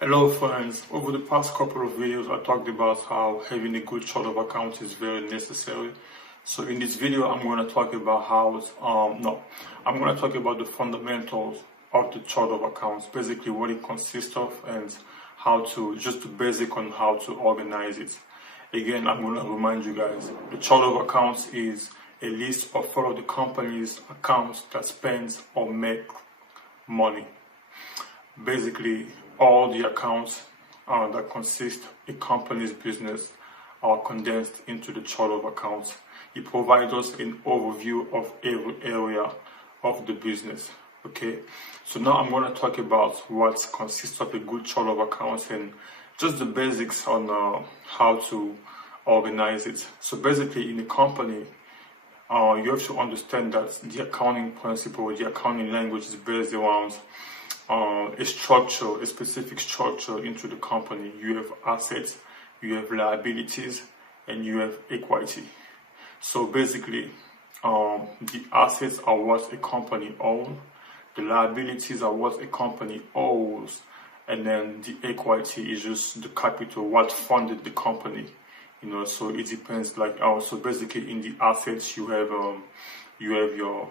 Hello friends, over the past couple of videos I talked about how having a good chart of accounts is very necessary. So in this video I'm going to talk about I'm going to talk about the fundamentals of the chart of accounts, basically what it consists of and just the basic on how to organize it. Again, I'm going to remind you guys, the chart of accounts is a list of all of the company's accounts that spends or make money. Basically, all the accounts that consist a company's business are condensed into the chart of accounts. It provides us an overview of every area of the business. Okay, so now I'm going to talk about what consists of a good chart of accounts and just the basics on how to organize it. So basically, in a company, you have to understand that the accounting principle, the accounting language is based around a structure, a specific structure into the company. You have assets, you have liabilities, and you have equity. So basically, the assets are what a company owns, the liabilities are what a company owes, and then the equity is just the capital, what funded the company. So it depends. So basically, in the assets, you have your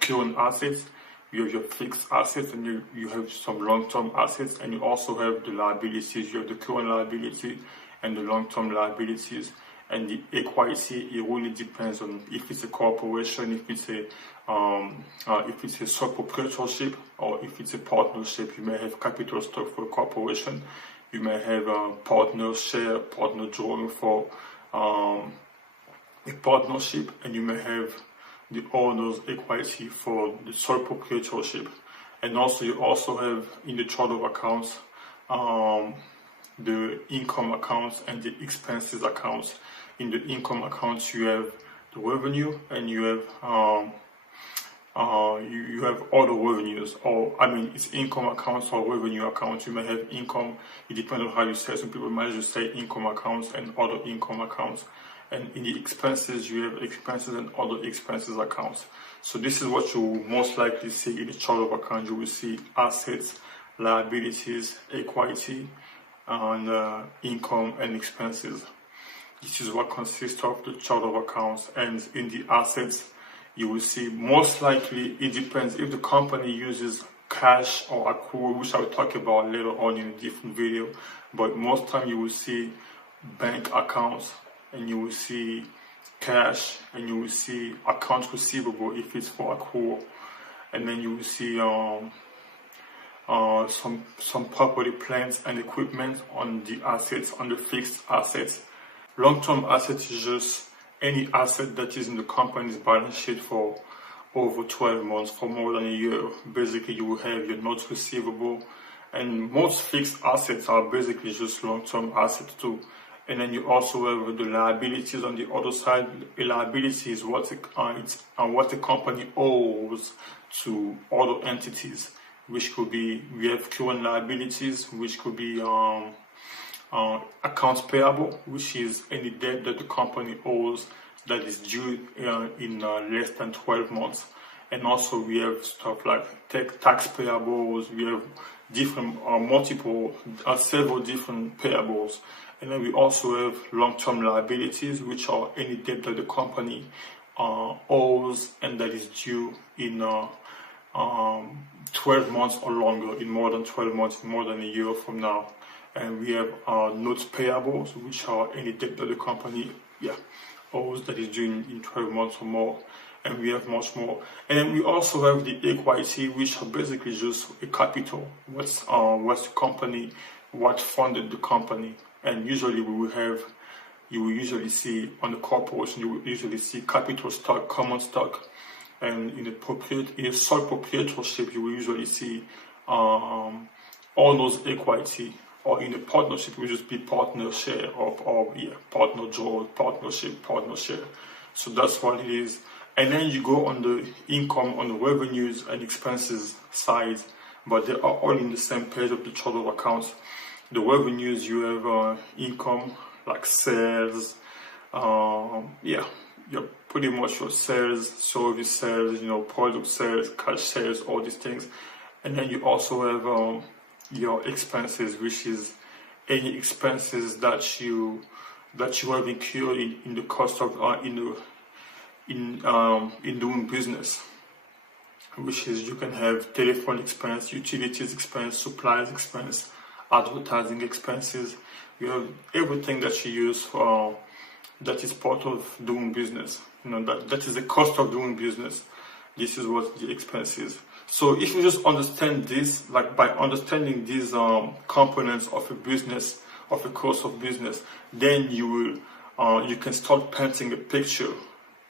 current assets. You have your fixed assets, and you have some long-term assets, and you also have the liabilities. You have the current liability and the long-term liabilities, and the equity. It really depends on if it's a corporation, if it's a sole proprietorship, or if it's a partnership. You may have capital stock for a corporation. You may have a partner share, partner drawing for a partnership, and you may have the owner's equity for the sole proprietorship. And also you also have in the chart of accounts the income accounts and the expenses accounts. In the income accounts you have the revenue, and you have you have other revenues, it's income accounts or revenue accounts. You may have income, it depends on how you say. Some people might just say income accounts and other income accounts. And in the expenses, you have expenses and other expenses accounts. So this is what you will most likely see in the chart of accounts. You will see assets, liabilities, equity, and income and expenses. This is what consists of the chart of accounts. And in the assets, you will see most likely, it depends if the company uses cash or accrual, which I will talk about later on in a different video. But most time you will see bank accounts, and you will see cash, and you will see accounts receivable if it's for accrual, and then you will see some property, plants, and equipment on the assets, on the fixed assets. Long-term assets is just any asset that is in the company's balance sheet for over 12 months, for more than a year. Basically, you will have your notes receivable, and most fixed assets are basically just long-term assets too. And then you also have the liabilities on the other side. A liability is what the company owes to other entities, which could be, we have current liabilities, which could be accounts payable, which is any debt that the company owes that is due in less than 12 months. And also we have stuff like tax payables. We have different several different payables. And then we also have long-term liabilities, which are any debt that the company owes and that is due in 12 months or longer, in more than 12 months, more than a year from now. And we have notes payables, which are any debt that the company owes that is due in 12 months or more. And we have much more. And then we also have the equity, which are basically just a capital. What's the company, what funded the company. And usually you will usually see on the corporation, you will usually see capital stock, common stock. And in a sole proprietorship, you will usually see owner's equity. Or in a partnership, it will just be partner share partner draw, partnership, partner share. So that's what it is. And then you go on the income, on the revenues and expenses side, but they are all in the same page of the chart of accounts. The revenues, you have income like sales, you're pretty much your sales, service sales, product sales, cash sales, all these things. And then you also have your expenses, which is any expenses that you have incurred in the cost of in doing business, which is you can have telephone expense, utilities expense, supplies expense, advertising expenses. You have everything that you use for that is part of doing business. That is the cost of doing business. This is what the expense is. So if you just understand this, like by understanding these components of a business, of a course of business, then you can start painting a picture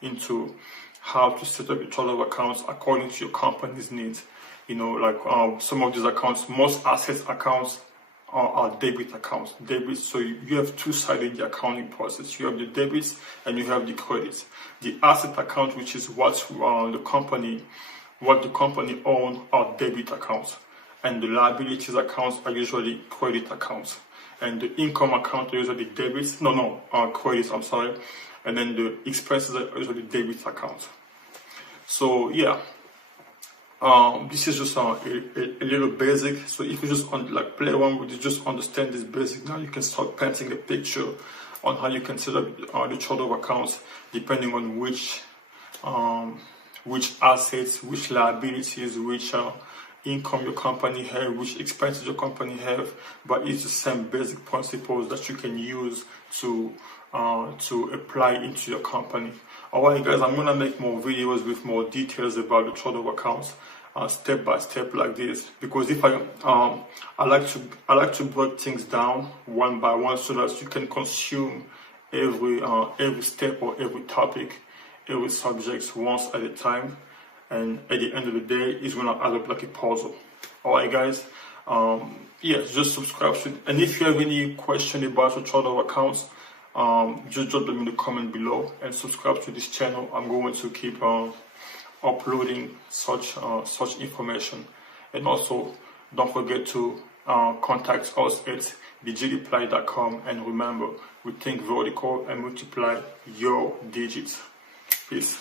into how to set up your chart of accounts according to your company's needs. Some of these accounts, most assets accounts are debit accounts. Debit, so you have two sides in the accounting process. You have the debits and you have the credits. The asset account, which is what the company owns, are debit accounts, and the liabilities accounts are usually credit accounts, and the income account are usually debits. Credits. I'm sorry, and then the expenses are usually debit accounts. So yeah. This is just a little basic. So if you just play around with it, just understand this basic, now you can start painting a picture on how you can set up the chart of accounts depending on which assets, which liabilities, which income your company have, which expenses your company have. But it's the same basic principles that you can use to apply into your company. Alright guys, I'm gonna make more videos with more details about the chart of accounts, step by step like this, because if I like to break things down one by one so that you can consume every step or every topic, every subject once at a time, and at the end of the day it's gonna add up like a puzzle. Alright guys, just subscribe to it, and if you have any question about the chart of accounts, just drop them in the comment below and subscribe to this channel. I'm going to keep uploading such information. And also don't forget to contact us at digireply.com, and remember, we think vertical and multiply your digits. Peace.